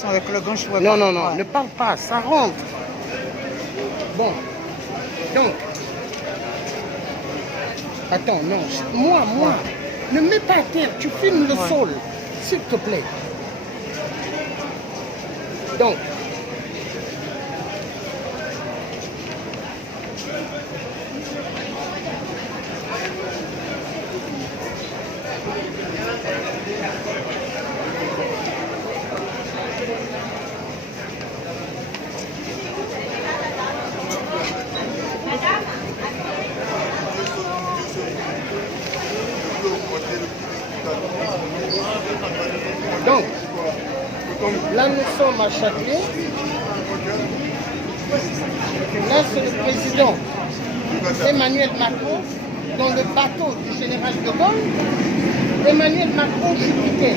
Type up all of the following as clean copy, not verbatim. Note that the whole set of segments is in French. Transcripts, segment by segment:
Avec le gant, je vois Non, pas. non, non, Ouais. ne parle pas, ça rentre. Bon, donc, attends, non, moi, ne mets pas à terre, tu filmes le sol, s'il te plaît. Donc, là nous sommes à Châtelet. Là c'est le président Emmanuel Macron dans le bateau du général de Gaulle. Emmanuel Macron Jupiter.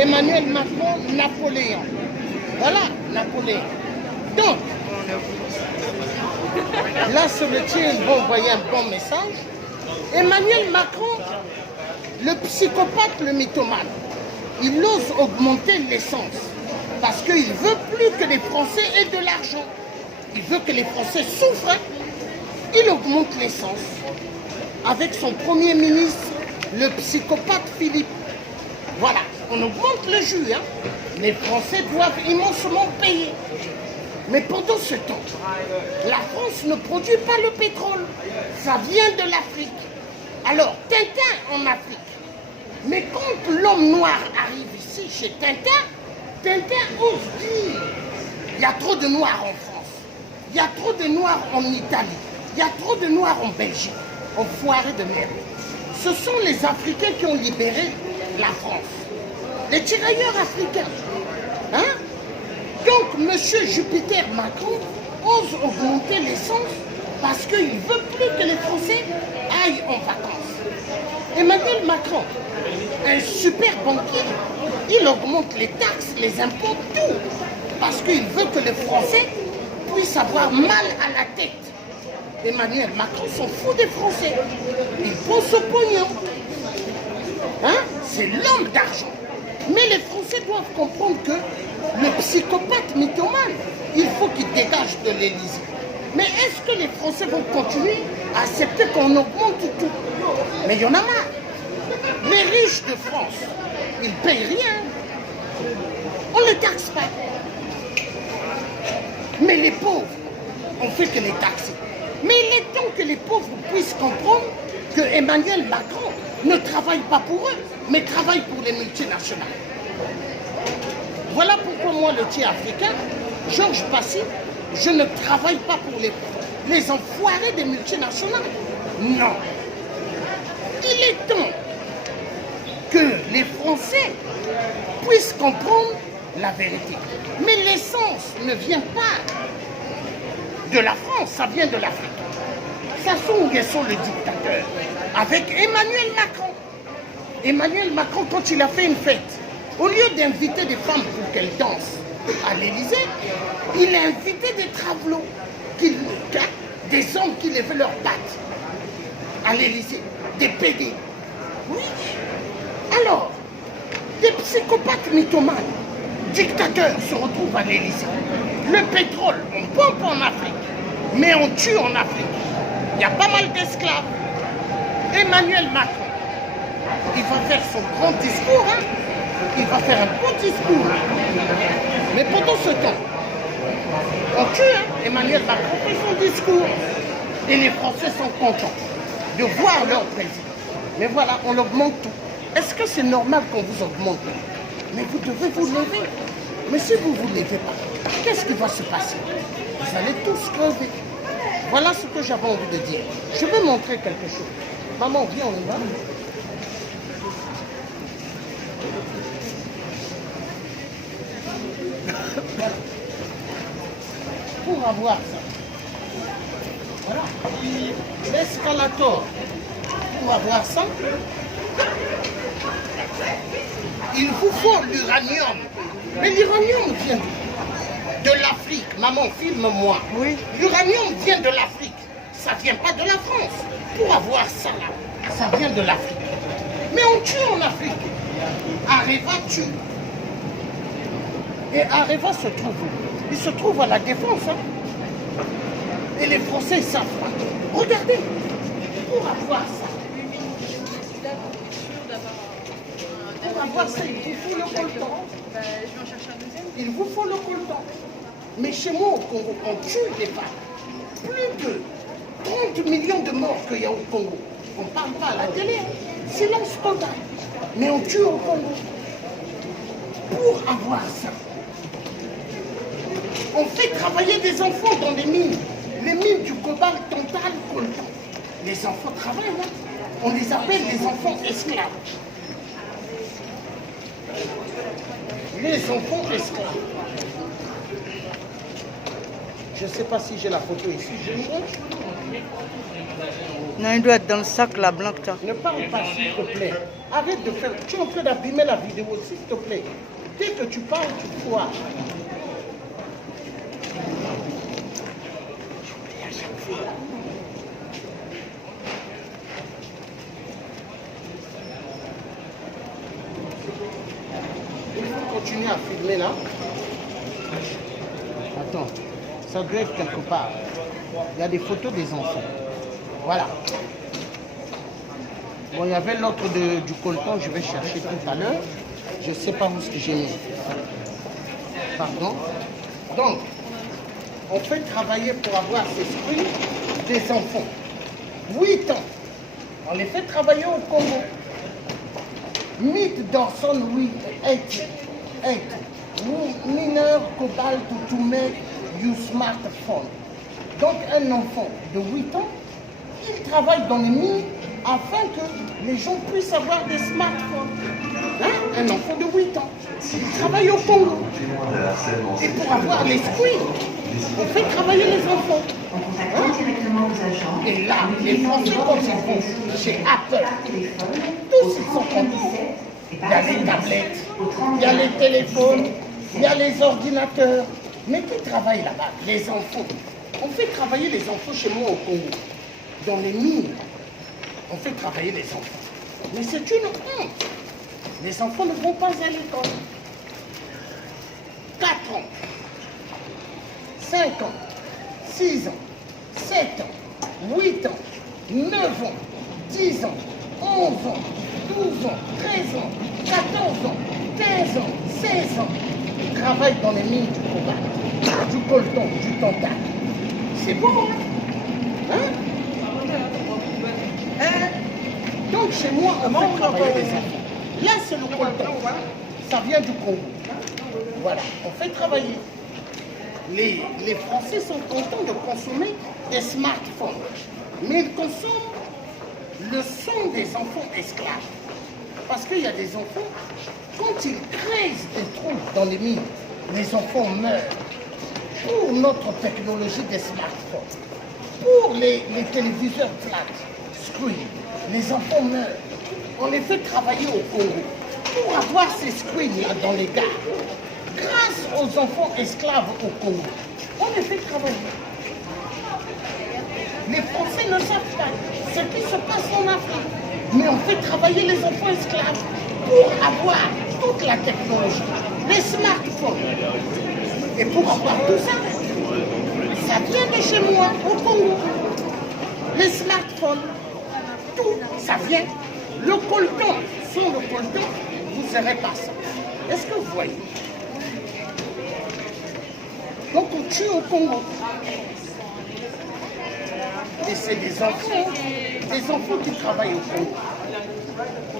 Emmanuel Macron Napoléon. Voilà Napoléon. Donc, là c'est le tir, ils vont envoyer un bon message. Emmanuel Macron, le psychopathe, le mythomane, il ose augmenter l'essence parce qu'il ne veut plus que les Français aient de l'argent. Il veut que les Français souffrent. Il augmente l'essence avec son premier ministre, le psychopathe Philippe. Voilà, on augmente le jus. Hein. Les Français doivent immensément payer. Mais pendant ce temps, la France ne produit pas le pétrole. Ça vient de l'Afrique. Alors, Tintin en Afrique. Mais quand l'homme noir arrive ici, chez Tintin, Tintin ose dire il y a trop de noirs en France, il y a trop de noirs en Italie, il y a trop de noirs en Belgique, enfoirés de merde. Ce sont les Africains qui ont libéré la France, les tirailleurs africains. Hein? Donc, M. Jupiter Macron ose augmenter l'essence parce qu'il ne veut plus que les Français aillent en vacances. Emmanuel Macron, un super banquier, il augmente les taxes, les impôts, tout. Parce qu'il veut que les Français puissent avoir mal à la tête. Emmanuel Macron s'en fout des Français. Il pense au pognon. Hein? C'est l'homme d'argent. Mais les Français doivent comprendre que le psychopathe mythomane, il faut qu'il dégage de l'Élysée. Mais est-ce que les Français vont continuer à accepter qu'on augmente tout? Mais il y en a marre. Les riches de France, ils ne payent rien. On ne les taxe pas. Mais les pauvres, on fait que les taxer. Mais il est temps que les pauvres puissent comprendre que Emmanuel Macron ne travaille pas pour eux, mais travaille pour les multinationales. Voilà pourquoi moi, le tiers africain, Georges Passy, je ne travaille pas pour les enfoirés des multinationales. Non. Il est temps que les Français puissent comprendre la vérité. Mais l'essence ne vient pas de la France, ça vient de l'Afrique. Sassou Nguesso, le dictateur, avec Emmanuel Macron. Emmanuel Macron, quand il a fait une fête, au lieu d'inviter des femmes pour qu'elles dansent à l'Élysée, il a invité des travelots, des hommes qui levaient leurs pattes à l'Élysée, des PD. Oui. Alors, des psychopathes mythomanes, dictateurs se retrouvent à l'Élysée. Le pétrole, on pompe en Afrique, mais on tue en Afrique. Il y a pas mal d'esclaves. Emmanuel Macron, il va faire son grand discours, hein? Il va faire un bon discours. Mais pendant ce temps, on tue, hein? Emmanuel Macron fait son discours. Et les Français sont contents de voir leur président. Mais voilà, on augmente tout. Est-ce que c'est normal qu'on vous augmente? Mais vous devez vous lever. Mais si vous ne vous levez pas, qu'est-ce qui va se passer? Vous allez tous crever. Voilà ce que j'avais envie de dire. Je vais montrer quelque chose. Maman, viens, on y va. Pour avoir ça. Voilà. L'escalator. Pour avoir ça, il vous faut l'uranium. Mais l'uranium vient de l'Afrique. Maman, filme-moi. Oui. L'uranium vient de l'Afrique. Ça ne vient pas de la France. Pour avoir ça là, ça vient de l'Afrique. Mais on tue en Afrique. Areva tue. Et Areva se trouve où? Il se trouve à la Défense. Hein. Et les Français savent pas. Regardez, pour avoir ça, pour avoir ça, il vous faut le coltan. Je vais en chercher un deuxième. Il vous faut le coltan. Mais chez moi, au Congo, on tue les femmes. Plus de 30 millions de morts qu'il y a au Congo. On ne parle pas à la télé. Hein. Silence total. Mais on tue au Congo. Pour avoir ça, on fait travailler des enfants dans les mines. Les mines du cobalt, tantal, coltan. Les enfants travaillent, hein. On les appelle les enfants esclaves. Les enfants esclaves. Je ne sais pas si j'ai la photo ici. Je cherche. Non, il doit être dans le sac là, blanc que tu as. Ne parle pas, s'il te plaît. Arrête de faire. Tu es en train d'abîmer la vidéo, s'il te plaît. Dès que tu parles, tu foires. Il faut continuer à filmer là. Attends, ça doit être quelque part. Il y a des photos des enfants. Voilà. Bon, il y avait l'autre du coltan, je vais chercher tout à l'heure. Je ne sais pas où ce que j'ai mis. Pardon. Donc, on fait travailler pour avoir ces fruits des enfants. 8 ans. On les fait travailler au Congo. Mythe d'Orson, oui, 8. Mineur, cobalt, to make you smartphone. Donc, un enfant de 8 ans, il travaille dans les mines afin que les gens puissent avoir des smartphones. Hein? Un enfant de 8 ans. Il travaille au Congo. Et pour avoir l'esprit, on fait travailler les enfants. En contactant directement vos agents. Et là, les Français, quand ils vont chez Apple, tous ils sont contents. Il y a les tablettes, il y a les téléphones, il y a les ordinateurs. Mais qui travaille là-bas? Les enfants. On fait travailler les enfants chez moi au Congo. Dans les mines, on fait travailler les enfants. Mais c'est une honte. Les enfants ne vont pas à l'école. 4 ans, 5 ans, 6 ans, 7 ans, 8 ans, 9 ans, 10 ans, 11 ans, 12 ans, 13 ans, 14 ans, 15 ans, 16 ans. Ils travaillent dans les mines du cobalt, du coltan, du tantal. C'est bon, hein? Hein? Donc chez moi, on fait travailler les enfants. Là, c'est le coltan. Ça vient du Congo. Voilà, on fait travailler. Les Français sont contents de consommer des smartphones. Mais ils consomment le son des enfants esclaves. Parce qu'il y a des enfants, quand ils creusent des trous dans les mines, les enfants meurent. Pour notre technologie des smartphones, pour les téléviseurs flat screen, les enfants meurent. On les fait travailler au Congo pour avoir ces screens-là dans les gares. Grâce aux enfants esclaves au Congo, on les fait travailler. Les Français ne savent pas ce qui se passe en Afrique. Mais on fait travailler les enfants esclaves pour avoir toute la technologie, les smartphones. Et pour avoir tout ça, ça vient de chez moi, au Congo. Les smartphones, tout, ça vient. Le coltan, sans le coltan, vous ne serez pas ça. Est-ce que vous voyez? Donc on tue au Congo. Et c'est des enfants qui travaillent au Congo.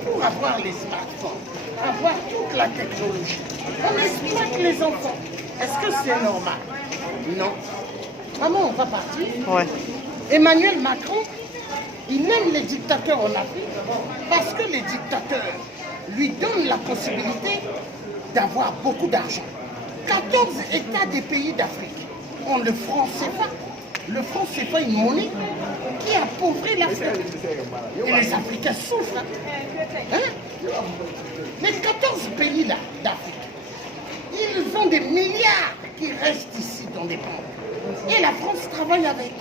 Pour avoir les smartphones, avoir toute la technologie. On exploite les enfants. Est-ce que c'est normal? Non. Maman, on va partir. Ouais. Emmanuel Macron, il aime les dictateurs en Afrique parce que les dictateurs lui donnent la possibilité d'avoir beaucoup d'argent. 14 États des pays d'Afrique ont le franc CFA. Le franc CFA est une monnaie qui appauvrit l'Afrique. Et les Africains souffrent. Hein? Les 14 pays là d'Afrique, ils ont des milliards qui restent ici dans des banques. Et la France travaille avec.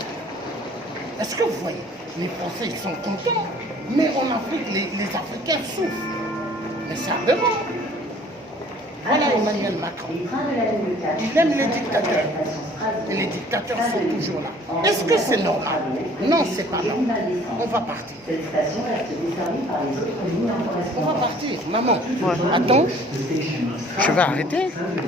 Est-ce que vous voyez? Les Français, ils sont contents. Mais en Afrique, les Africains souffrent. Mais c'est aberrant. Voilà Emmanuel Macron. Il aime les dictateurs. Et les dictateurs sont toujours là. Est-ce que c'est normal? Non, c'est pas normal. On va partir. On va partir. Maman, attends. Je vais arrêter.